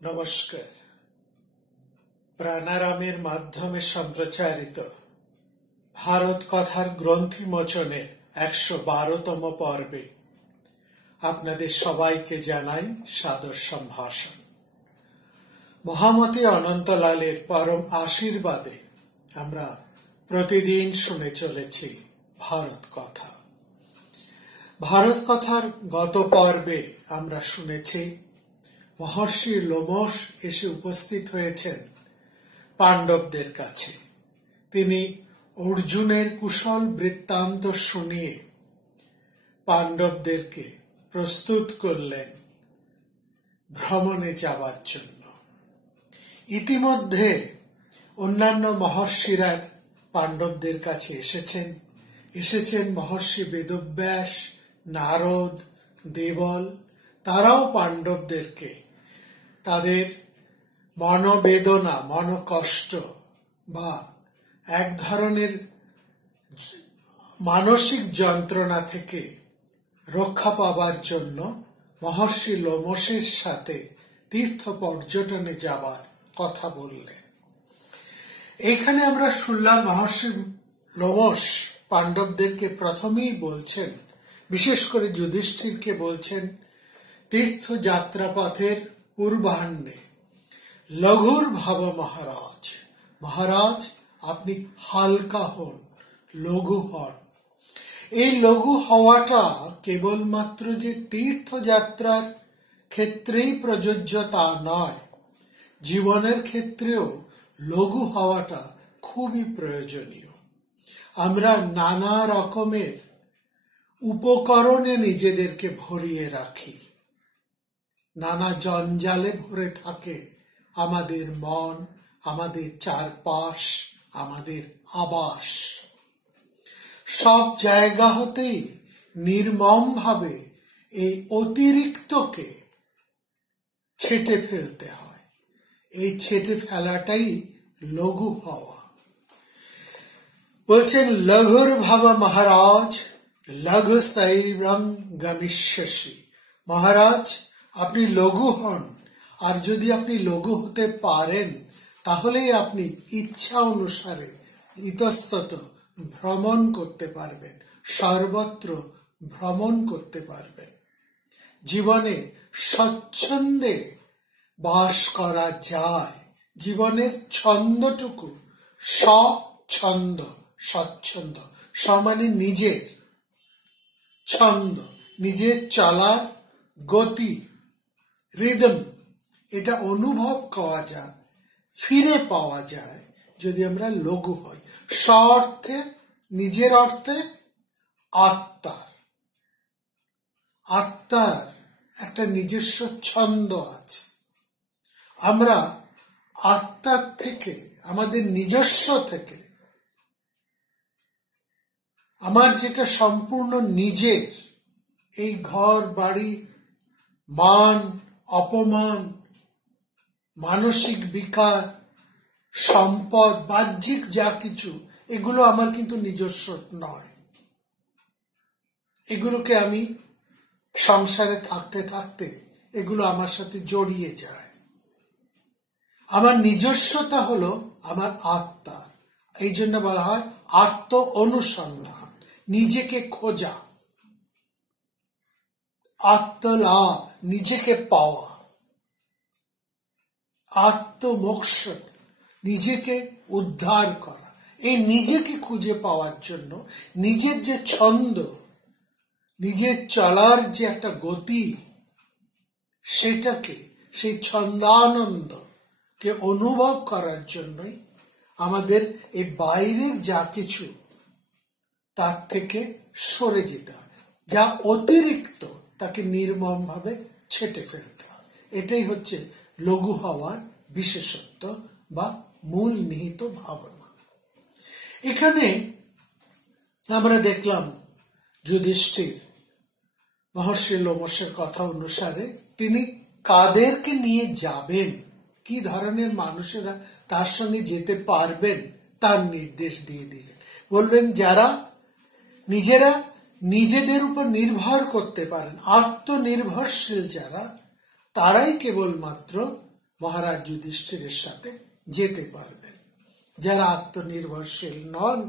নমস্কার। প্রাণারামের মাধ্যমে সম্প্রচারিত ভারত কথার গ্রন্থি মোচনের ১১২তম পর্বে আপনাদের সবাইকে জানাই সাদর সম্ভাষণ। মহামতি অনন্তলালের পরম আশীর্বাদে আমরা প্রতিদিন শুনে চলেছি ভারত কথা। ভারত কথার গত পর্বে আমরা শুনেছি মহর্ষি লোমশ এসে উপস্থিত হয়েছেন পাণ্ডবদের কাছে। তিনি অর্জুনের কুশল বৃত্তান্ত শুনিয়ে পাণ্ডবদেরকে প্রস্তুত করলেন ভ্রমণে যাবার জন্য। ইতিমধ্যে অন্যান্য মহর্ষিরা পাণ্ডবদের কাছে এসেছেন মহর্ষি বেদব্যাস, নারদ, দেবল। তারাও পাণ্ডবদেরকে তাদের মনোবেদনা, মনোকষ্ট বা এক ধরনের মানসিক যন্ত্রণা থেকে রক্ষা পাবার জন্য মহর্ষি লোমশের সাথে তীর্থ পর্যটনে যাবার কথা বললেন। এইখানে আমরা শুনলাম মহর্ষি লোমশ পাণ্ডবদেরকে প্রথমেই বলছেন, বিশেষ করে যুধিষ্ঠিরকে বলছেন, তীর্থযাত্রাপথের পূর্বাহ্নে লঘুর ভাব মহারাজ। মহারাজ, আপনি হালকা হন, লঘু হন। এই লঘু হওয়াটা কেবলমাত্র যে তীর্থযাত্রার ক্ষেত্রেই প্রযোজ্য তা নয়, জীবনের ক্ষেত্রেও লঘু হওয়াটা খুবই প্রয়োজনীয়। আমরা নানা রকমের উপকরণে নিজেদেরকে ভরিয়ে রাখি, নানা জঞ্জালে ভরে থাকে আমাদের মন, আমাদের চারপাশ, আমাদের আবাস। সব জায়গা হতেই নির্মম ভাবে এই অতিরিক্তকে ছেঁটে ফেলতে হয়। এই ছেঁটে ফেলাটাই লঘু হওয়া। বলছেন, লঘুর ভাব মহারাজ লঘু শৈবং গমিষ্যসি। মহারাজ, আপনি লঘু হন, আর যদি আপনি লঘু হতে পারেন তাহলেই আপনি ইচ্ছা অনুসারে ইতস্তত ভ্রমণ করতে পারবেন, সর্বত্র ভ্রমণ করতে পারবেন। জীবনে স্বচ্ছন্দে বাস করা যায়। জীবনের ছন্দটুকু স্বচ্ছন্দ, স্বচ্ছন্দ সমানে নিজের ছন্দ, নিজের চলার গতি, রিদম, এটা অনুভব করা যায়, ফিরে পাওয়া যায় যদি আমরা লঘু হই। স্বঅর্থে, নিজের অর্থে, আত্মার একটা নিজস্ব ছন্দ আছে। আমরা আত্মার থেকে, আমাদের নিজস্ব থেকে, আমার যেটা সম্পূর্ণ নিজের, এই ঘর বাড়ি, মান অপমান, মানসিক বিকার, সম্পদ, বাহ্যিক যা কিছু, এগুলো আমার কিন্তু নিজস্ব নয়। এগুলোকে আমি সংসারে থাকতে থাকতে এগুলো আমার সাথে জড়িয়ে যায়। আমার নিজস্বতা হলো আমার আত্মা। এই জন্য বলা হয় আত্ম অনুসন্ধান, নিজেকে খোঁজা, আত্মলাভ, নিজেকে পাওয়া, আত্মমোক্ষ, নিজেকে উদ্ধার করা। এই নিজেকে খুঁজে পাওয়ার জন্য নিজের যে ছন্দ, নিজের চলার যে একটা গতি, সেটাকে, সেই ছন্দানন্দকে অনুভব করার জন্যই আমাদের এই বাইরের যা কিছু তার থেকে সরে যেতে হয়। যা অতিরিক্ত তাকে নির্মম ভাবে ছেঁটে ফেলতে হয়। এটাই হচ্ছে লঘু হওয়ার বিশেষত্ব বা মূল নিহিত ভাবনা। এখানে আমরা দেখলাম যুধিষ্ঠির মহর্ষি লোমশের কথা অনুসারে তিনি কাদেরকে নিয়ে যাবেন, কি ধরনের মানুষেরা তার সঙ্গে যেতে পারবেন তার নির্দেশ দিয়ে দিলেন। বলবেন, যারা নিজেরা নিজেদের উপর নির্ভর করতে পারেন, আত্মনির্ভরশীল যারা, তারাই কেবলমাত্র মহারাজ যুধিষ্ঠিরের সাথে যেতে পারবেন। যারা আত্মনির্ভরশীল নন,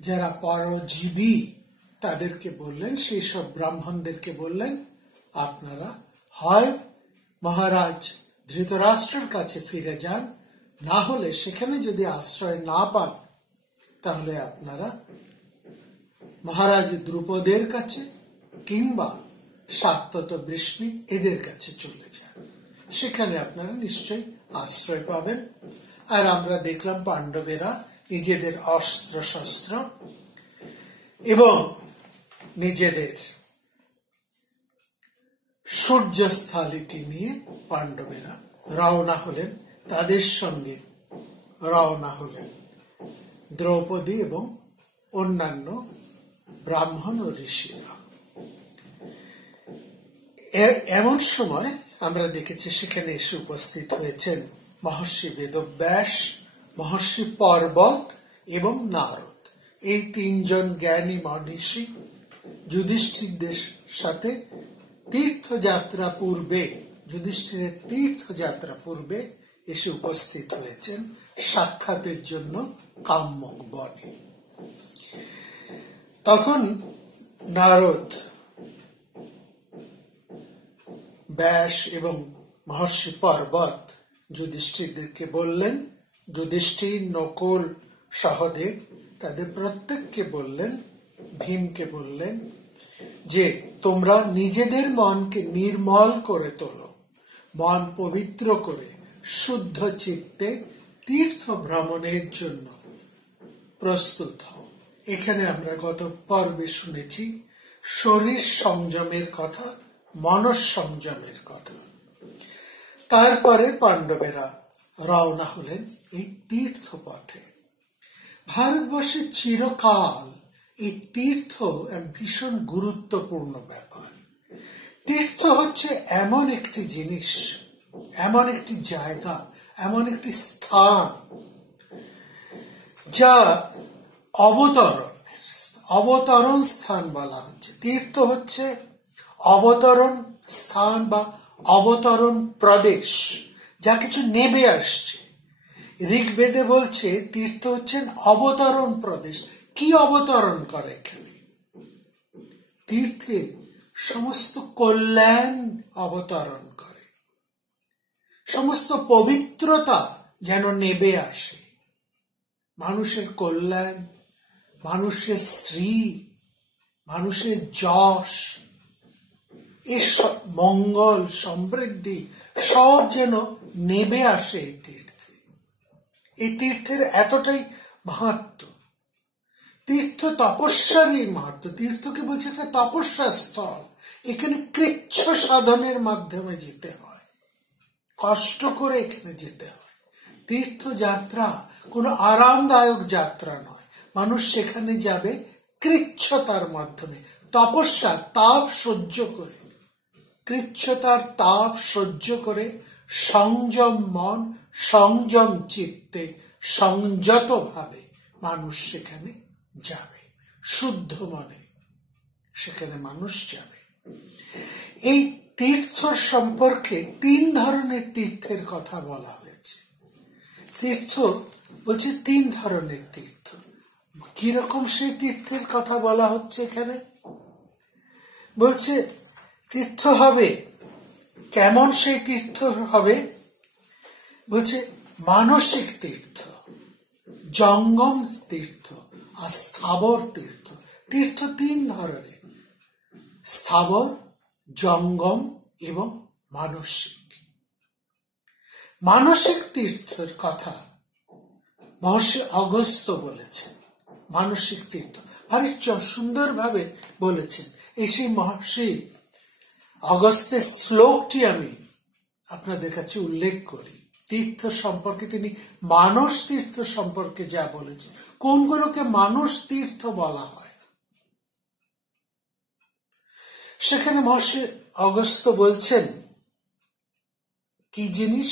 যারা পরজীবী, তাদেরকে বললেন, সেই সব ব্রাহ্মণদেরকে বললেন, আপনারা হয় মহারাজ ধৃতরাষ্ট্রের কাছে ফিরে যান, না হলে সেখানে যদি আশ্রয় না পান তাহলে আপনারা মহারাজ দ্রুপদের কাছে কিংবা শাক্যত বৃষ্ণি এদের কাছে চলে যান, সেখানে আপনারা নিশ্চয়ই আশ্রয় পাবেন। আর আমরা দেখলাম পাণ্ডবেরা নিজেদের অস্ত্র শস্ত্র এবং নিজেদের সূর্যস্থলিটি নিয়ে পাণ্ডবেরা রওনা হলেন। তাদের সঙ্গে রওনা হলেন দ্রৌপদী এবং অন্যান্য ব্রাহ্মণ ও ঋষিরা। এমন সময় আমরা দেখেছি সেখানে এসে উপস্থিত হয়েছেন মহর্ষি বেদব্যাস, মহর্ষি পর্বত এবং নারদ। এই তিনজন জ্ঞানী মনীষী যুধিষ্ঠিরদের সাথে যুধিষ্ঠিরের তীর্থযাত্রা পূর্বে এসে উপস্থিত হয়েছেন সাক্ষাতের জন্য কাম্যক বনে। তখন নারদ, ব্যাস এবং মহর্ষি পর্বত যুধিষ্ঠিরদেরকে বললেন, যুধিষ্ঠির, নকুল, সহদেব তাদের প্রত্যেককে বললেন, ভীমকে বললেন যে তোমরা নিজেদের মনকে নির্মল করে তোলো, মন পবিত্র করে শুদ্ধ চিত্তে তীর্থ ভ্রমণের জন্য প্রস্তুত হও। এখানে আমরা গত পর্বে শুনেছি শরীর সংযমের কথা, মনস সংযমের কথা। তারপরে পাণ্ডবেরা রওনা হলেন এই তীর্থ পথে। ভারতবর্ষে চিরকাল এই তীর্থ এক ভীষণ গুরুত্বপূর্ণ ব্যাপার। তীর্থ হচ্ছে এমন একটি জিনিস, এমন একটি জায়গা, এমন একটি স্থান যা অবতরণ স্থান বলা হচ্ছে। তীর্থ হচ্ছে অবতরণ স্থান বা অবতরণ প্রদেশ, যা কিছু নেমে আসছে। ঋগ্বেদে বলছে তীর্থ হচ্ছেন অবতরণ প্রদেশ। কি অবতরণ করে এখানে? তীর্থে সমস্ত কল্যাণ অবতরণ করে, সমস্ত পবিত্রতা যেন নেমে আসে। মানুষের কল্যাণ, মানুষের শ্রী, মানুষের যশ, এসব মঙ্গল, সমৃদ্ধি সব যেন নেমে আসে এই তীর্থে। এই তীর্থের এতটাই মাহাত্ম্য। তীর্থ তপস্যারই মাহাত্ম্য। তীর্থকে বলছে একটা তপস্যা স্থল। এখানে কৃচ্ছ সাধনের মাধ্যমে যেতে হয়, কষ্ট করে এখানে যেতে হয়। তীর্থযাত্রা কোনো আরামদায়ক যাত্রা নয়। মানুষ সেখানে যাবে কৃচ্ছতার মাধ্যমে, তপস্যা, তাপ সহ্য করে, কৃচ্ছতার তাপ সহ্য করে সংযম মন, সংযম চিত্তে, সংযত ভাবে মানুষ সেখানে যাবে, শুদ্ধ মনে সেখানে মানুষ যাবে। এই তীর্থ সম্পর্কে 3 ধরনের তীর্থের কথা বলা হয়েছে। তীর্থ বলছে 3 ধরনের তীর্থ। কিরকম সেই তীর্থের কথা বলা হচ্ছে এখানে? বলছে তীর্থ হবে কেমন? সেই তীর্থ হবে বলছে মানসিক তীর্থ, জঙ্গম তীর্থ আর স্থাবর তীর্থ। তীর্থ 3 ধরনের, স্থাবর, জঙ্গম এবং মানসিক। মানসিক তীর্থের কথা মহর্ষি অগস্ত্য বলেছেন। মানসিক তীর্থ ভারী সুন্দরভাবে বলেছেন। এই সেই মহর্ষি অগস্ত্যের শ্লোকটি আমি আপনাদের কাছে উল্লেখ করি। তীর্থ সম্পর্কে তিনি মানস তীর্থ সম্পর্কে যা বলেছেন, কোনগুলোকে মানস তীর্থ বলা হয়, সেখানে মহর্ষি অগস্ত্য বলছেন কি জিনিস?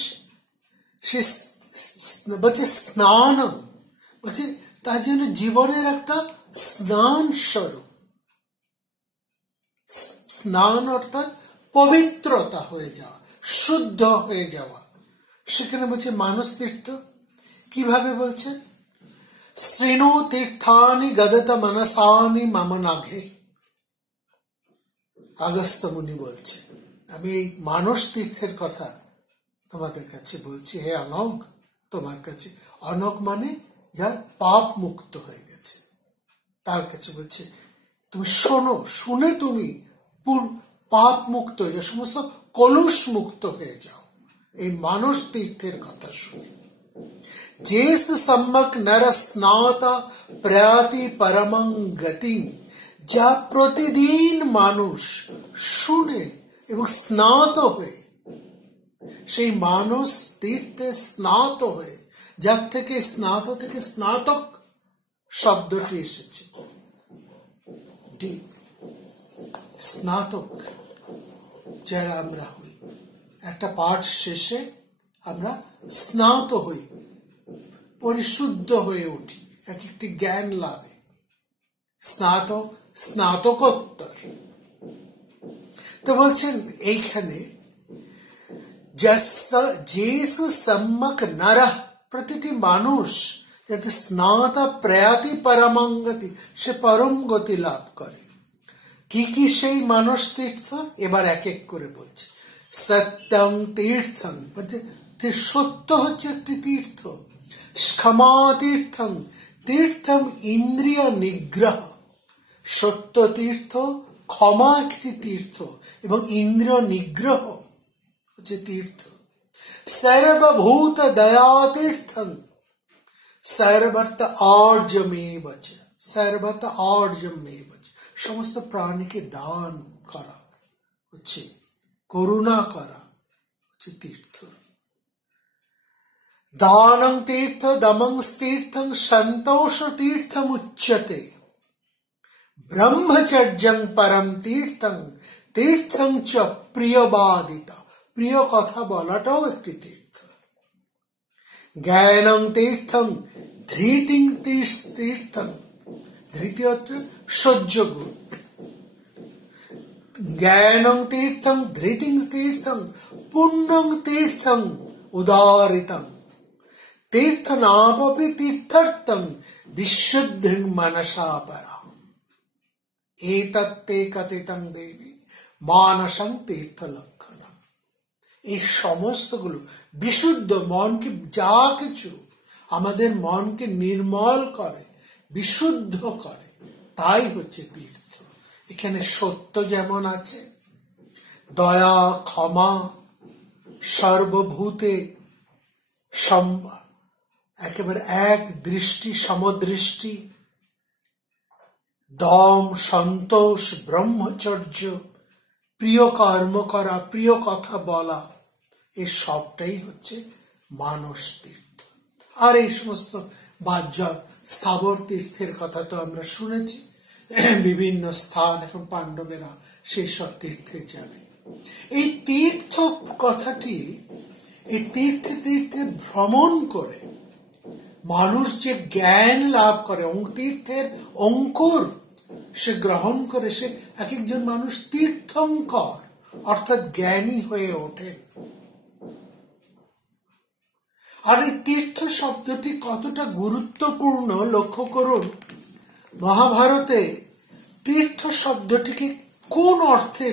সে বলছে স্নানম, বলছে তার জন্য জীবনের একটা স্নান স্বরূপ। স্নান অর্থাৎ পবিত্রতা হয়ে যাওয়া, শুদ্ধ হয়ে যাওয়া। সেখানে বলছে মানস তীর্থ কিভাবে বলছে, শ্রীণু তীর্থানি গদত মনসানি মম নাঘে। আগস্ত্য মুনি বলছে, আমি এই মানস তীর্থের কথা তোমাদের কাছে বলছি হে অনগ, তোমার কাছে। অনগ মানে যার পাপ মুক্ত হয়ে গেছে, তার কাছে বলছে তুমি শোনো, শুনে তুমি পাপ মুক্ত হয়ে যাও, সমস্ত কলুষ মুক্ত হয়ে যাও এই মানস তীর্থের কথা শুনে। যেস সম্যক নর স্নাত প্রয়াতি পরমং গতিম, যা প্রতিদিন মানুষ শুনে এবং স্নাত হয়ে, সেই মানস তীর্থে স্নাত হয়ে, যার থেকে স্নাত থেকে স্নাতক শব্দটি এসেছে, স্নাতক যারা আমরা হই, একটা পাঠ শেষে আমরা স্নাত হই, পরিশুদ্ধ হয়ে উঠি এক একটি জ্ঞান লাভে, স্নাতক, স্নাতকোত্তর। তো বলছেন এইখানে যেসু সম্যক নরঃ, প্রতিটি মানুষ যাতে স্নাত প্রয়াতি পরমাঙ্গতি, সে পরম গতি লাভ করে। কি কি সেই মানস তীর্থ এবার এক এক করে বলছে। সত্যং তীর্থং, সত্য হচ্ছে একটি তীর্থ। ক্ষমা তীর্থং, তীর্থম ইন্দ্রিয় নিগ্রহ, সত্য তীর্থ, ক্ষমা একটি তীর্থ এবং ইন্দ্রিয় নিগ্রহ হচ্ছে তীর্থ। সর্বভূত দয়া তীর্থং, সর্বত আর্যমেব চ, সর্বত আর্যমেব চ, সমস্ত প্রাণীকে দান করা হচ্ছে, করুণা করা হচ্ছে তীর্থ। দানং তীর্থ দমং তীর্থং সন্তোষ তীর্থম উচ্যতে, ব্রহ্মচর্যং পরম তীর্থং তীর্থং চ প্রিয়বাদিতা, প্রিয় কথা বলাটাও একটি তীর্থ। জ্ঞানং তীর্থং ধৃতিং তীর্থং, ধৃতি হচ্ছে সহ্য গুণ। জ্ঞানং তীর্থং ধৃতিং তীর্থং পুণ্যং তীর্থং উদারিতং, তীর্থনাপি তীর্থার্থং বিশুদ্ধিং মনসা পরা, এতত্তে কথিতং দেবী মানসং তীর্থ লক্ষণম। এই সমস্তগুলো বিশুদ্ধ, মনকে যা কিছু আমাদের মনকে নির্মল করে, বিশুদ্ধ করে, তাই হচ্ছে তীর্থ। এখানে সত্য যেমন আছে, দয়া, ক্ষমা, সর্বভূতে একেবারে এক দৃষ্টি, সমদৃষ্টি, দম, সন্তোষ, ব্রহ্মচর্য, প্রিয় কর্ম করা, প্রিয় কথা বলা, এই সবটাই হচ্ছে মানস তীর্থ। আর এই সমস্ত বাহ্য স্থাবর তীর্থের কথা তো আমরা শুনেছি, বিভিন্ন স্থান, এখন পাণ্ডবেরা সেই সব তীর্থে যাবে। এই তীর্থ কথাটি, এই তীর্থে তীর্থে ভ্রমণ করে মানুষ যে জ্ঞান লাভ করে, তীর্থের অঙ্কুর সে গ্রহণ করে, সে এক একজন মানুষ তীর্থঙ্কর অর্থাৎ জ্ঞানী হয়ে ওঠে। আর এই তীর্থ শব্দটি কতটা গুরুত্বপূর্ণ লক্ষ্য করুন। মহাভারতে তীর্থ শব্দটিকে কোন অর্থে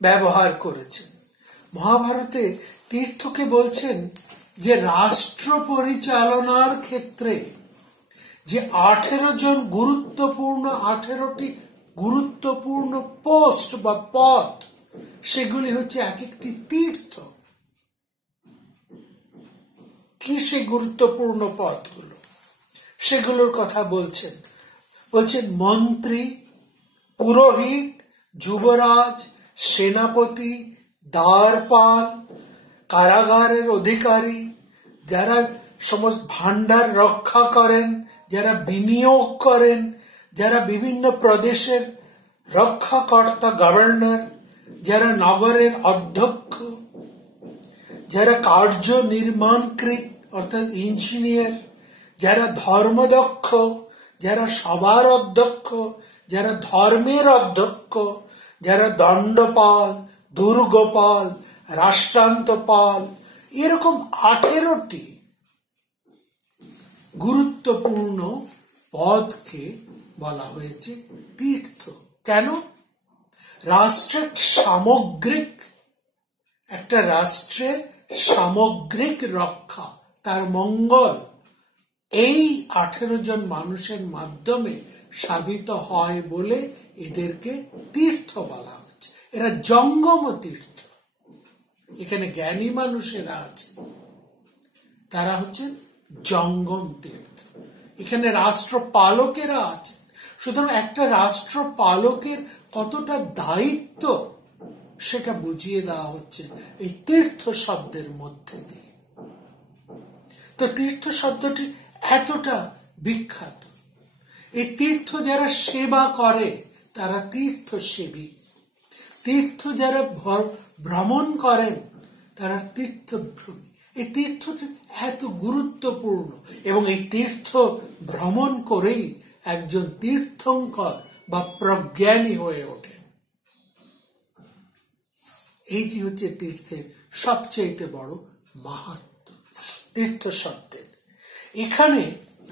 ব্যবহার করেছেন? মহাভারতে তীর্থকে বলছেন যে রাষ্ট্র পরিচালনার ক্ষেত্রে যে 18 জন গুরুত্বপূর্ণ, 18টি গুরুত্বপূর্ণ পোস্ট বা পদ, সেগুলি হচ্ছে এক একটি তীর্থ। কি সেই গুরুত্বপূর্ণ পদগুলো? সেগুলোর কথা বলছেন মন্ত্রী, পুরোহিত, যুবরাজ, সেনাপতি, দ্বারপাল, কারাগারের অধিকারী, যারা সমস্ত ভান্ডার রক্ষা করেন, যারা বিনিয়োগ করেন, যারা বিভিন্ন প্রদেশের রক্ষাকর্তা, গভর্নর, যারা নগরের অধ্যক্ষ, যারা কার্য নির্মাণকৃত অর্থাৎ ইঞ্জিনিয়ার, যারা ধর্মদক্ষ, যারা সভার অধ্যক্ষ, যারা ধর্মের অধ্যক্ষ, যারা দণ্ডপাল, দুর্গপাল, রাষ্ট্রান্ত পাল, এরকম 18টি গুরুত্বপূর্ণ পদকে বলা হয়েছে তীর্থ। কেন? রাষ্ট্রের সামগ্রিক, একটা রাষ্ট্রের সামগ্রিক রক্ষা, তার মঙ্গল এই 18 জন মানুষের মাধ্যমে সাধিত হয় বলে এদেরকে তীর্থ বলা হচ্ছে। এরা জঙ্গম তীর্থ। এখানে জ্ঞানী মানুষেরা আছে, তারা হচ্ছেন জঙ্গম তীর্থ। এখানে রাষ্ট্র পালকেরা আছে। সুতরাং একটা রাষ্ট্র পালকের কতটা দায়িত্ব সেটা বুঝিয়ে দেওয়া হচ্ছে এই তীর্থ শব্দের মধ্যে দিয়ে। তো তীর্থ শব্দটি এতটা বিখ্যাত। এই তীর্থ যারা সেবা করে তারা তীর্থ সেবী। তীর্থ যারা ভ্রমণ করেন তারা তীর্থভ্রমী। এই তীর্থটি এত গুরুত্বপূর্ণ এবং এই তীর্থ ভ্রমণ করেই একজন তীর্থঙ্কর বা প্রজ্ঞানী হয়ে ওঠেন। এইটি হচ্ছে তীর্থের সবচেয়ে বড় মাহাত্ম্য তীর্থ শব্দের। এখানে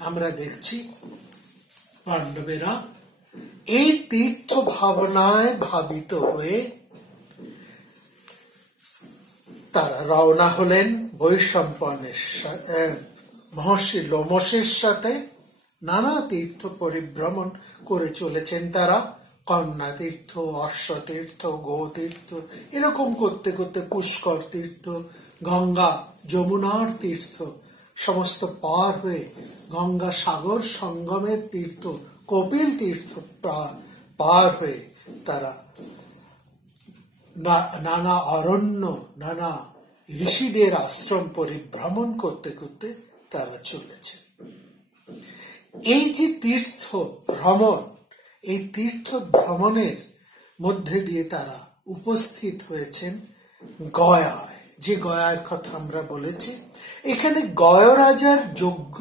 আমরা দেখছি পাণ্ডবেরা এই তীর্থ ভাবনায় ভাবিত হয়ে তারা রওনা হলেন বৈশম্পায়নের মহর্ষি লোমশের সাথে। নানা তীর্থ পরিভ্রমণ করে চলেছেন তারা। কন্যা তীর্থ, অশ্ব তীর্থ, গো তীর্থ, এরকম করতে করতে পুষ্কর তীর্থ, গঙ্গা যমুনার তীর্থ সমস্ত পার হয়ে গঙ্গা সাগর সঙ্গমের তীর্থ কপিল তীর্থ পার হয়ে তারা নানা অরণ্য, নানা ঋষিদের আশ্রম পরিভ্রমণ করতে করতে তারা চলেছে। এই যে তীর্থ ভ্রমণ, এই তীর্থ ভ্রমণের মধ্যে দিয়ে তারা উপস্থিত হয়েছেন গয়ায়। যে গয়ার কথা আমরা বলেছি, এখানে গয় রাজার যজ্ঞ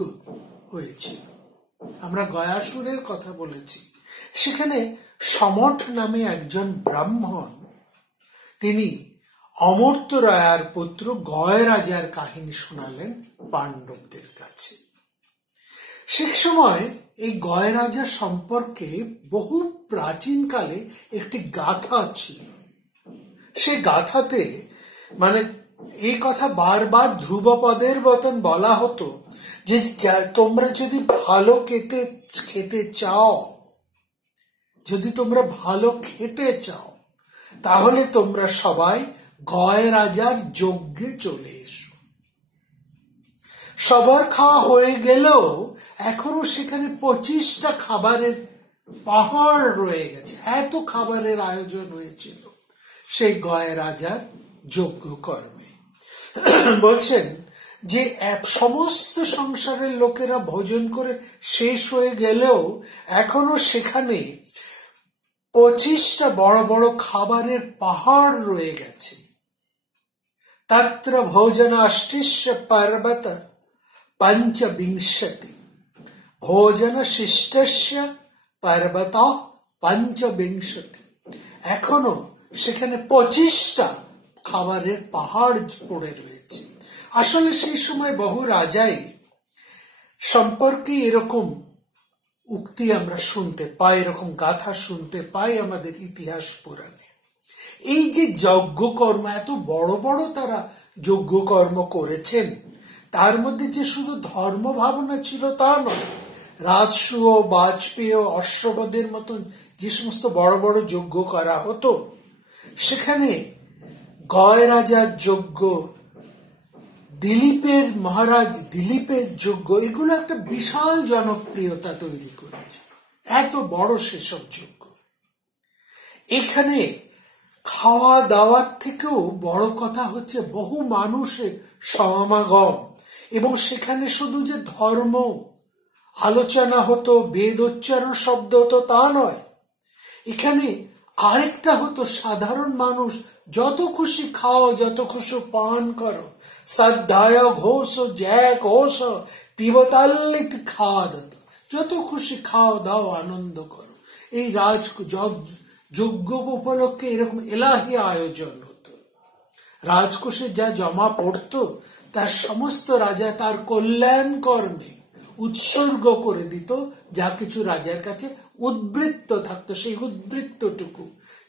হয়েছিল। আমরা গয়াসুরের কথা বলেছি। সেখানে সমঠ নামে একজন ব্রাহ্মণ, তিনি অমর্ত্য রায়ার পুত্র গয় রাজার কাহিনী শোনালেন পাণ্ডবদের কাছে। সে সময় এই গয় রাজা সম্পর্কে বহু প্রাচীনকালে একটি গাথা ছিল। সে গাথাতে মানে এই কথা বারবার ধ্রুবপদের মতন বলা হতো যে তোমরা যদি ভালো খেতে চাও, যদি তোমরা ভালো খেতে চাও, তাহলে তোমরা সবাই গয় রাজার যজ্ঞে চলে এসো। সবার খাওয়া হয়ে গেলেও এখনো সেখানে 25টা খাবারের পাহাড় রয়ে গেছে। এত খাবারের আয়োজন হয়েছিল সেই গয় রাজার যজ্ঞ কর্মে। বলছেন যে সমস্ত সংসারের লোকেরা ভোজন করে শেষ হয়ে গেলেও এখনো সেখানে 25টা বড় বড় খাবারের পাহাড় রয়ে গেছে। তত্র ভোজন অষ্টিশ্য পর্বত পঞ্চবিংশতি, ভোজন শিষ্টস্য পর্বত পঞ্চবিংশতি। এখনো সেখানে 25টা খাবারের পাহাড় পড়ে রয়েছে। আসলে সেই সময় বহু রাজাই সম্পর্কে এরকম উক্তি আমরা শুনতে পাই, এরকম গাথা শুনতে পাই আমাদের ইতিহাস পুরাণে। এই যে যজ্ঞকর্ম, এত বড় বড় তারা যজ্ঞকর্ম করেছেন, তার মধ্যে যে শুধু ধর্ম ভাবনা ছিল তা নয়। রাজসূয়, বাজপেয়, অশ্ববদের মতন যে সমস্ত বড় বড় যজ্ঞ করা হতো, সেখানে গয় রাজার যজ্ঞ, দিলীপের মহারাজ দিলীপের যজ্ঞ, এগুলো একটা বিশাল জনপ্রিয়তা তৈরি করেছে। এত বড় সেসব যজ্ঞ। এখানে খাওয়া দাওয়ার থেকেও বড় কথা হচ্ছে বহু মানুষের সমাগম, এবং সেখানে শুধু যে ধর্ম আলোচনা হতো, বেদোচ্চারণ শব্দ হতো তা নয়। এখানে আরেকটা হতো, সাধারণ মানুষ যত খুশি খাও, যত খুশি পান করো, শ্রদ্ধায় ঘোষ জয় ঘোষ পিবতাল্লিত খাওয়া দত, যত খুশি খাও দাও, আনন্দ করো। এই যজ্ঞ উপলক্ষে এরকম এলাহি আয়োজন হতো। রাজকোষে যা জমা পড়ত তার সমস্ত রাজা তার কল্যাণ কর্মে উৎসর্গ করে দিত। যা কিছু রাজার কাছে উদ্বৃত্ত থাকতো সেই উদ্বৃত্তটুকু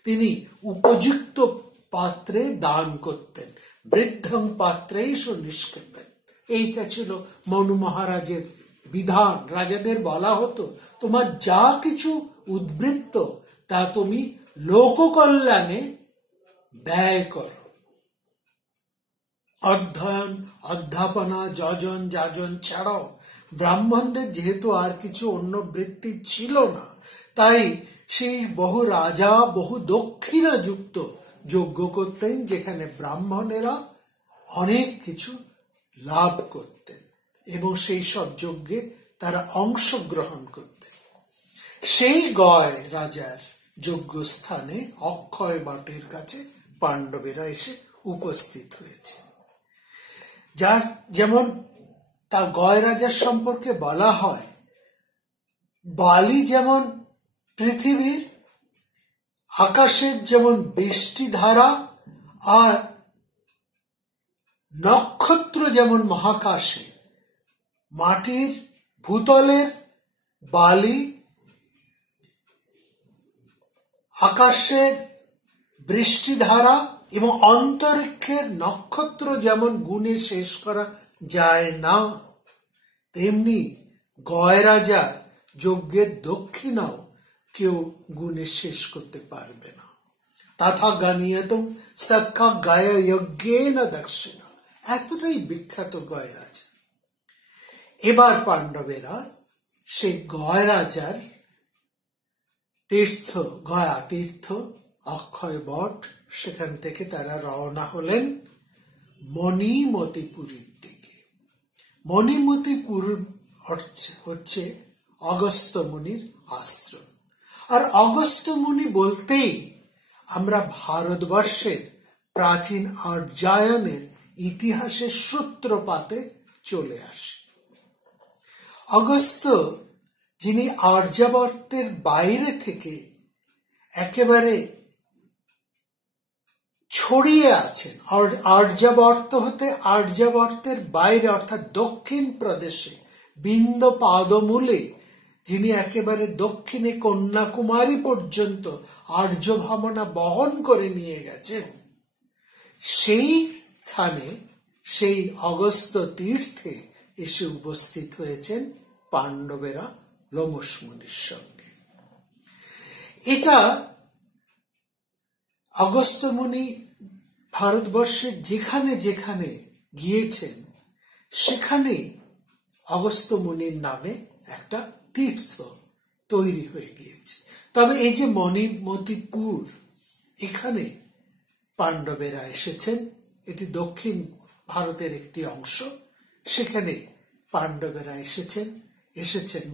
তিনি উপযুক্ত পাত্রে দান করতেন। বৃদ্ধং পাত্রেই নিষ্ক্ষেপেন। এইটা ছিল মনু মহারাজের বিধান। রাজাদের বলা হতো তোমার যা কিছু উদ্বৃত্ত তা তুমি লোক কল্যাণে ব্যয় করো। অধ্যয়ন, অধ্যাপনা, যজন, যাজন ছাড়াও ব্রাহ্মণদের যেহেতু আর কিছু অন্য বৃত্তি ছিল না, তাই সেই বহু রাজা বহু দক্ষিণা যুক্ত যজ্ঞ করতেন, যেখানে ব্রাহ্মণেরা অনেক কিছু লাভ করতেন এবং সেই সব যজ্ঞে তারা অংশগ্রহণ করতেন। সেই গয় রাজার যজ্ঞস্থানে অক্ষয় বটের কাছে পাণ্ডবেরা এসে উপস্থিত হয়েছে। যার যেমন তা গয় রাজার সম্পর্কে বলা হয়, বালি যেমন পৃথিবীর, আকাশের যেমন বৃষ্টি ধারা, আর নক্ষত্র যেমন মহাকাশে, মাটির ভূতলের বালি, আকাশের বৃষ্টিধারা এবং অন্তরিক্ষের নক্ষত্র যেমন গুণে শেষ করা যায় না, তেমনি গয় রাজা যজ্ঞের দক্ষিণাও কেউ গুণে শেষ করতে পারবে না। তথা গানিয়তম সখ্যা গায় যজ্ঞেন দক্ষিণা। এতটাই বিখ্যাত গয় রাজা। এবার পাণ্ডবেরা সেই গয় রাজার তীর্থ, গয়া তীর্থ, অক্ষয় বট, সেখান থেকে তারা রওনা হলেন মণিমতিপুরীর দিকে। মণিমতিপুর হচ্ছে অগস্ত্য মুনির আশ্রম। আর অগস্ত্য মুনি বলতেই আমরা ভারতবর্ষের প্রাচীন আর্যায়নের ইতিহাসের সূত্রপাতে চলে আসি। অগস্ত্য, যিনি আর্যাবর্তের বাইরে থেকে একেবারে ছড়িয়ে আছেন, আর্যাবর্ত হতে আর্যাবর্তের বাইরে অর্থাৎ দক্ষিণ প্রদেশে বিন্দ পাদমূলে, যিনি একেবারে দক্ষিণে কন্যাকুমারী পর্যন্ত আর্য ভাবনা বহন করে নিয়ে গেছেন, সেইখানে সেই অগস্ত্য তীর্থে এসে উপস্থিত হয়েছেন পাণ্ডবেরা লোমশ মুনির সঙ্গে। এটা অগস্ত্য মুনি ভারতবর্ষের যেখানে যেখানে গিয়েছেন সেখানে অগস্ত্য মুনির নামে একটা তীর্থ তৈরি হয়ে গিয়েছে। তবে এই যে মণিমতিপুর, এখানে পাণ্ডবেরা এসেছেন, এটি দক্ষিণ ভারতের একটি অংশ। সেখানে পাণ্ডবেরা এসেছেন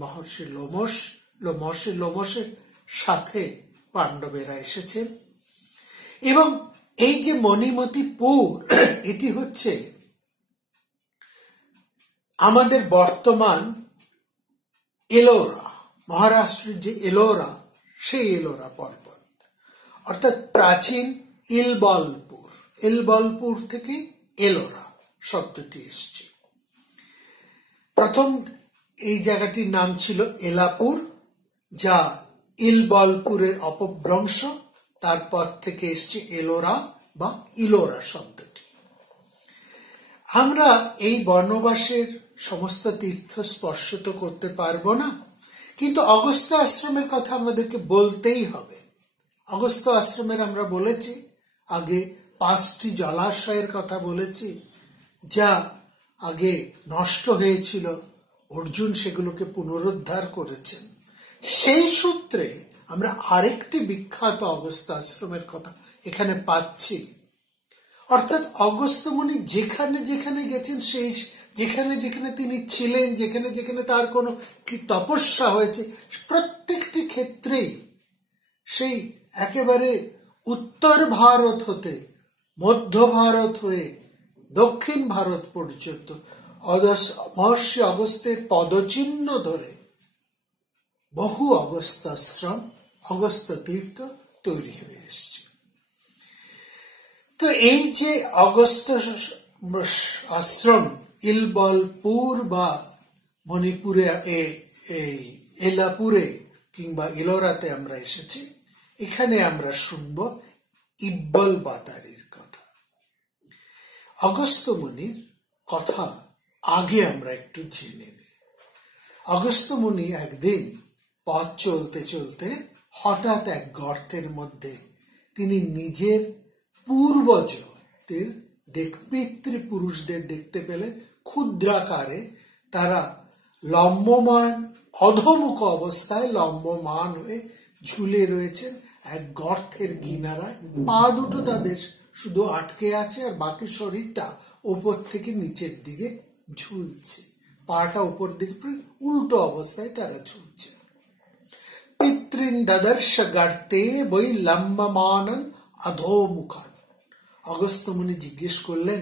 মহর্ষি লোমশের সাথে পাণ্ডবেরা এসেছেন। এবং এই যে মণিমতিপুর, এটি হচ্ছে আমাদের বর্তমান এলোরা, মহারাষ্ট্রের যে এলোরা, সেই এলোরা পর্বত, অর্থাৎ প্রাচীন ইলবলপুর থেকে এলোরা শব্দটি এসছে। প্রথম এই জায়গাটির নাম ছিল এলাপুর, যা ইলবলপুরের অপভ্রংশ। তারপর থেকে এসছে এলোরা বা ইলোরা শব্দটি। আমরা এই বনবাসের সমস্ত তীর্থ স্পর্শ তো করতে পারবো না, কিন্তু অগস্ত্য আশ্রমের কথা আমাদেরকে বলতেই হবে। অগস্ত্য আশ্রমের আমরা বলেছি আগে 5টি জলাশয়ের কথা বলেছি, যা আগে নষ্ট হয়েছিল, অর্জুন সেগুলোকে পুনরুদ্ধার করেছেন। সেই সূত্রে আমরা আরেকটি বিখ্যাত অগস্ত্য আশ্রমের কথা এখানে পাচ্ছি। অর্থাৎ অগস্ত্য মুনি যেখানে যেখানে গেছেন, সেই যেখানে যেখানে তিনি ছিলেন, যেখানে যেখানে তার কোনো তপস্যা হয়েছে, প্রত্যেকটি ক্ষেত্রেই সেই একেবারে উত্তর ভারত হতে মধ্য ভারত হয়ে দক্ষিণ ভারত পর্যন্ত মহর্ষি অগস্ত্যের পদচিহ্ন ধরে বহু অগস্ত্যাশ্রম, অগস্ত্য তীর্থ তৈরি হয়ে এসছে। তো এই যে অগস্ত্য আশ্রম ইলবলপুর বা মণিপুরে এই এলাপুরে কিংবা ইলোরাতে আমরা এসেছি, এখানে আমরা শুনব ইব্বল বাতারির কথা। অগস্ত্য মুনির কথা আগে আমরা একটু জেনে নিই। অগস্ত্য মুনি একদিন পথ চলতে চলতে হঠাৎ এক গর্তের মধ্যে তিনি নিজের পূর্বজদের পিতৃপুরুষদের দেখতে পেলেন। ক্ষুদ্রাকারে তারা লম্বমান অধোমুখ অবস্থায় লম্বমান হয়ে ঝুলে রয়েছেন এক গর্তের কিনারায়। পা দুটো তাদের শুধু আটকে আছে, আর বাকি শরীরটা উপর থেকে নিচের দিকে ঝুলছে। পাটা উপর দিকে উল্টো অবস্থায় তারা ঝুলছে। পিতৃন দদর্শ গর্তে বই লম্বমানন অধোমুখান। অগস্ত্য মুনি জিজ্ঞেস করলেন,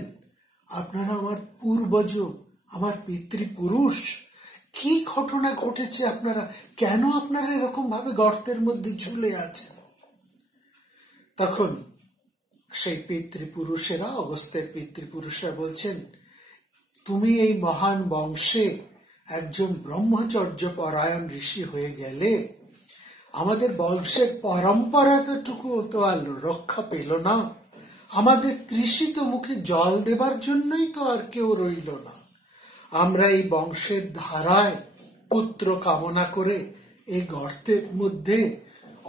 আপনারা আমার পূর্বজ, আমার পিতৃপুরুষ, কি ঘটনা ঘটেছে? আপনারা কেন এরকম ভাবে গর্তের মধ্যে ঝুলে আছেন? তখন সেই পিতৃপুরুষেরা, অগস্ত্যের পিতৃপুরুষরা বলছেন, তুমি এই মহান বংশে একজন ব্রহ্মচর্য পরায়ণ ঋষি হয়ে গেলে আমাদের বংশের পরম্পরাটুকু তো আর রক্ষা পেল না। আমাদের তৃষিত মুখে জল দেবার জন্যই তো আর কেউ রইল না। আমরা এই বংশের ধারায় পুত্র কামনা করে এই গর্তের মধ্যে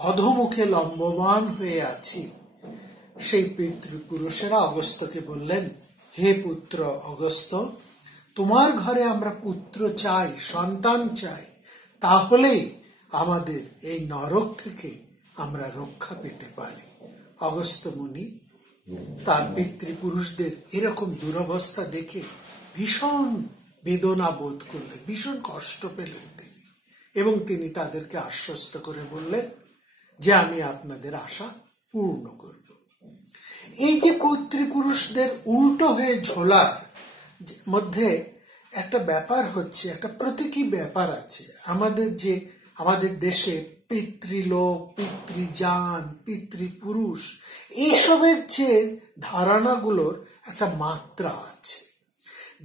অধোমুখে লম্বমান হয়ে আছি। সেই পিতৃপুরুষেরা অগস্ত্যকে বললেন, হে পুত্র অগস্ত্য, তোমার ঘরে আমরা পুত্র চাই, সন্তান চাই, তাহলেই আমাদের এই নরক থেকে আমরা রক্ষা পেতে পারি। অগস্ত্য মুনি তার পিতৃপুরুষদের এরকম দুরবস্থা দেখে ভীষণ বেদনা বোধ করলেন, ভীষণ কষ্ট পেলেন তিনি, এবং তিনি তাদেরকে আশ্বস্ত করে বললেন যে আমি আপনাদের আশা পূর্ণ করব। এই যে পিতৃপুরুষদের উল্টো হয়ে ঝোলার মধ্যে একটা ব্যাপার হচ্ছে, একটা প্রতীকী ব্যাপার আছে। আমাদের দেশে পিতৃলোক, পিতৃযান, পিতৃপুরুষ, এইসবের যে ধারণাগুলোর একটা মাত্রা আছে।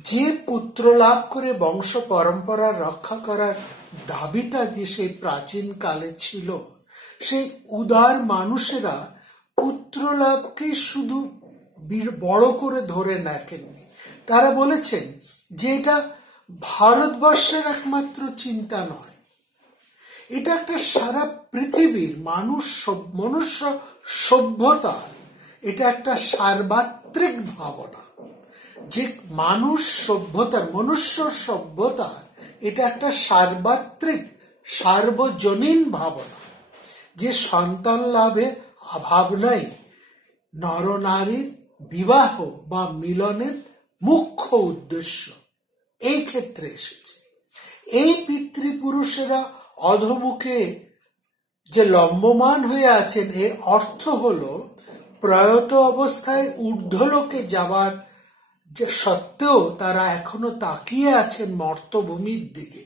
যে পুত্র লাভ করে বংশ পরম্পরা রক্ষা করার দাবিটা যে সেই প্রাচীন কালে ছিল, সেই উদার মানুষেরা পুত্র লাভকে শুধু বড় করে ধরে রাখেননি। তারা বলেছেন যে এটা ভারতবর্ষের একমাত্র চিন্তা নয়, এটা একটা সারা পৃথিবীর মনুষ্য সভ্যতার এটা একটা সার্বত্রিক ভাবনা। যে মনুষ্য সভ্যতার এটা একটা সার্বত্রিক সার্বজনীন ভাবনা, যে সন্তান লাভের অভাব নাই, নরনারীর বিবাহ বা মিলনের মুখ্য উদ্দেশ্য এই ক্ষেত্রে এসেছে। এই পিতৃপুরুষেরা অধোমুখে যে লম্বমান হয়ে আছেন, এর অর্থ হলো প্রয়াত অবস্থায় ঊর্ধ্বলোকে যাবার যে সত্ত্বেও তারা এখনো তাকিয়ে আছেন মর্তভূমির দিকে।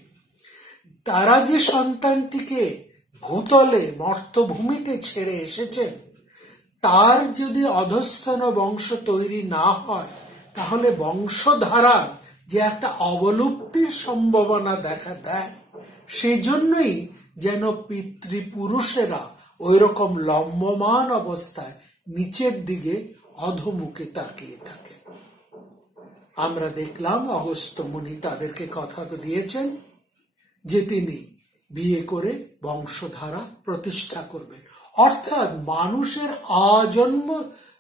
তারা যে সন্তানটিকে ভূতলে মর্তভূমিতে ছেড়ে এসেছেন, তার যদি অধস্তন বংশ তৈরি না হয়, তাহলে বংশধারার যে একটা অবলুপ্তির সম্ভাবনা দেখা দেয়। সেজন্যই যেন পিতৃপুরুষেরা ওই রকম লম্বমান অবস্থায় নিচের দিকে অধোমুখে তাকিয়ে থাকে। আমরা দেখলাম অগস্ত্য মুনি তাদেরকে কথা দিয়েছেন যে তিনি বিয়ে করে বংশধারা প্রতিষ্ঠা করবেন। অর্থাৎ মানুষের আজন্ম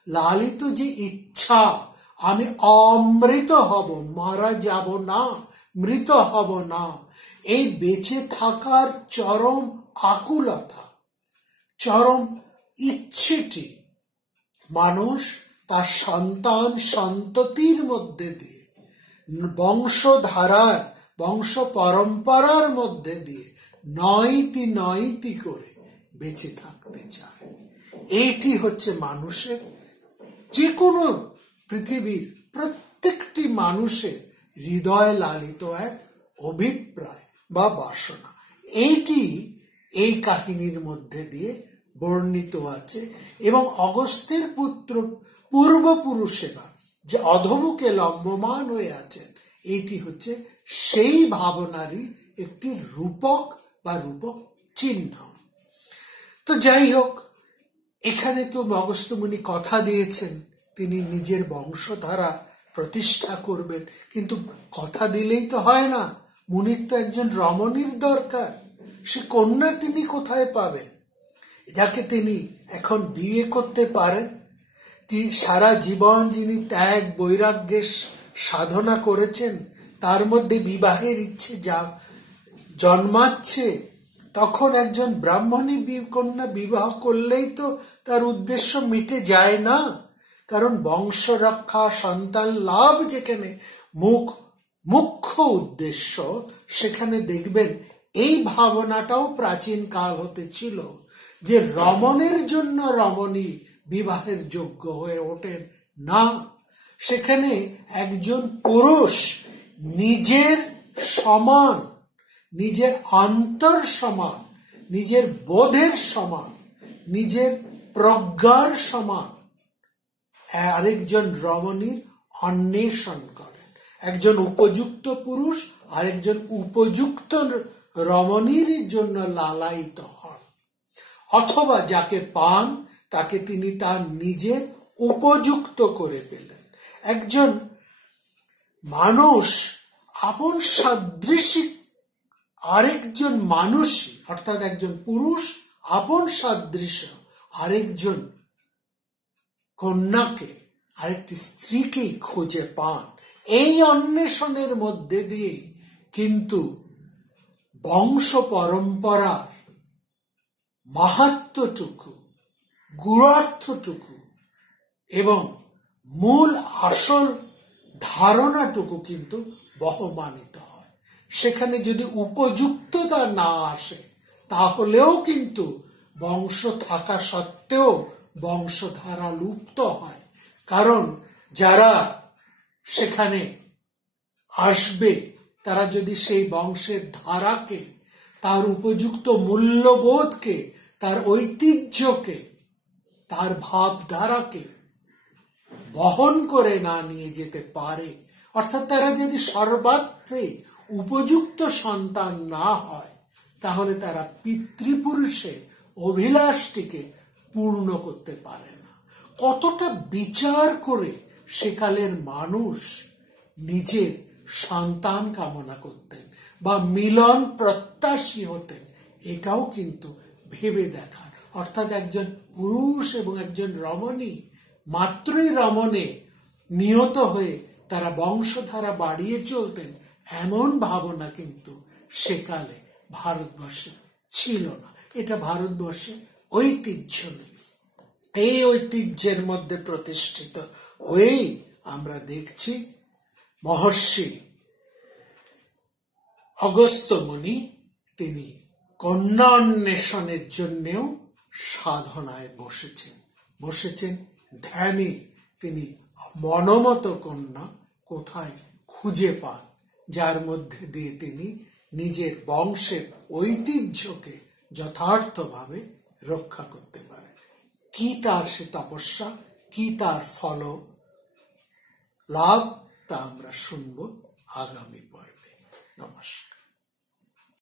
লালিত যে ইচ্ছা, আমি অমৃত হব, মারা যাব না, মৃত হব না, এই বেঁচে থাকার চরম আকুলতা, চরম ইচ্ছেটি মানুষ তার সন্তান সন্ততির মধ্যে দিয়ে, বংশধারার বংশ পরম্পরার মধ্যে দিয়ে নয়তি করে বেঁচে থাকতে চায়। এইটি হচ্ছে মানুষের, যে কোনো পৃথিবীর প্রত্যেকটি মানুষের হৃদয় লালিত এক অভিপ্রায় বা বাসনা। এইটি এই কাহিনীর মধ্যে দিয়ে বর্ণিত আছে। এবং অগস্ত্যের পূর্বপুরুষেরা যে অধমুখে লম্বমান হয়ে আছেন, এটি হচ্ছে সেই ভাবনারই একটি রূপক বা রূপক চিহ্ন। তো যাই হোক, এখানে তো মগস্ত মুনি কথা দিয়েছেন তিনি নিজের বংশধারা প্রতিষ্ঠা করবেন, কিন্তু কথা দিলেই তো হয় না, মুনির তো একজন রমণীর দরকার। সে কন্যা তিনি কোথায় পাবেন যাকে তিনি এখন বিয়ে করতে পারেন? কি সারা জীবন যিনি ত্যাগ বৈরাগ্যের সাধনা করেছেন, তার মধ্যে বিবাহের ইচ্ছে যা জন্মাচ্ছে, তখন একজন ব্রাহ্মণী কন্যা বিবাহ করলেই তো তার উদ্দেশ্য মিটে যায় না। কারণ বংশ রক্ষা, সন্তান লাভ যেখানে মুখ্য উদ্দেশ্য, সেখানে দেখবেন এই ভাবনাটাও প্রাচীন কাল হতে ছিল যে রমণের জন্য রমণী বিবাহের যোগ্য হয়ে ওঠেন না। সেখানে একজন পুরুষ নিজের সমান, নিজের অন্তর সমান, নিজের বোধের সমান, নিজের প্রজ্ঞার সমান আরেকজন রমণীর অন্বেষণ করেন। একজন উপযুক্ত পুরুষ আরেকজন উপযুক্ত রমণীর জন্য লালায়িত হন, অথবা যাকে পান তাকে তিনি তার নিজের উপযুক্ত করে পেলেন। একজন মানুষ আপন সাদৃশ্যিক আরেকজন মানুষই, অর্থাৎ একজন পুরুষ আপন সাদৃশ্য আরেকজন কন্যাকে, আরেকটি স্ত্রীকেই খুঁজে পান। এই অন্বেষণের মধ্যে দিয়ে কিন্তু বংশ পরম্পরার মাহাত্ম্যটুকু, গুণার্থটুকু এবং মূল আসল ধারণাটুকু কিন্তু বহমানিত হয়। সেখানে যদি উপযুক্ততা না আসে, তাহলেও কিন্তু বংশ থাকা সত্ত্বেও বংশধারা লুপ্ত হয়। কারণ যারা সেখানে আসবে, তারা যদি সেই বংশের ধারাকে, তার উপযুক্ত মূল্যবোধকে, তার ঐতিহ্যকে, তার ভাবধারাকে বহন করে না নিয়ে যেতে পারে, অর্থাৎ তারা যদি সর্বার্থে উপযুক্ত সন্তান না হয়, তাহলে তারা পিতৃপুরুষের অভিলাষটিকে পূর্ণ করতে পারে না। কতটা বিচার করে সেকালের মানুষ নিজের সন্তান কামনা করতেন বা মিলন প্রত্যাশী হতেন, এটাও কিন্তু ভেবে দেখার। অর্থাৎ একজন পুরুষ এবং একজন রমণী মাত্রই রমণে নিহত হয়ে তারা বংশধারা বাড়িয়ে চলতেন, এমন ভাবনা কিন্তু সেকালে ভারতবর্ষে ছিল না। এটা ভারতবর্ষের ঐতিহ্য নেই। এই ঐতিহ্যের মধ্যে প্রতিষ্ঠিত হয়েই আমরা দেখছি মহর্ষি অগস্ত্য মুনি তিনি কন্যা অন্বেষণের জন্যেও সাধনায় বসেছেন ধ্যানে। তিনি মনমত কন্যা কোথায় খুঁজে পান, যার মধ্যে দিয়ে তিনি নিজের বংশের ঐতিহ্যকে যথার্থভাবে রক্ষা করতে পারেন। কি তার সে তপস্যা, কি তার ফল লাভ, তা আমরা শুনব আগামী পর্বে। নমস্কার।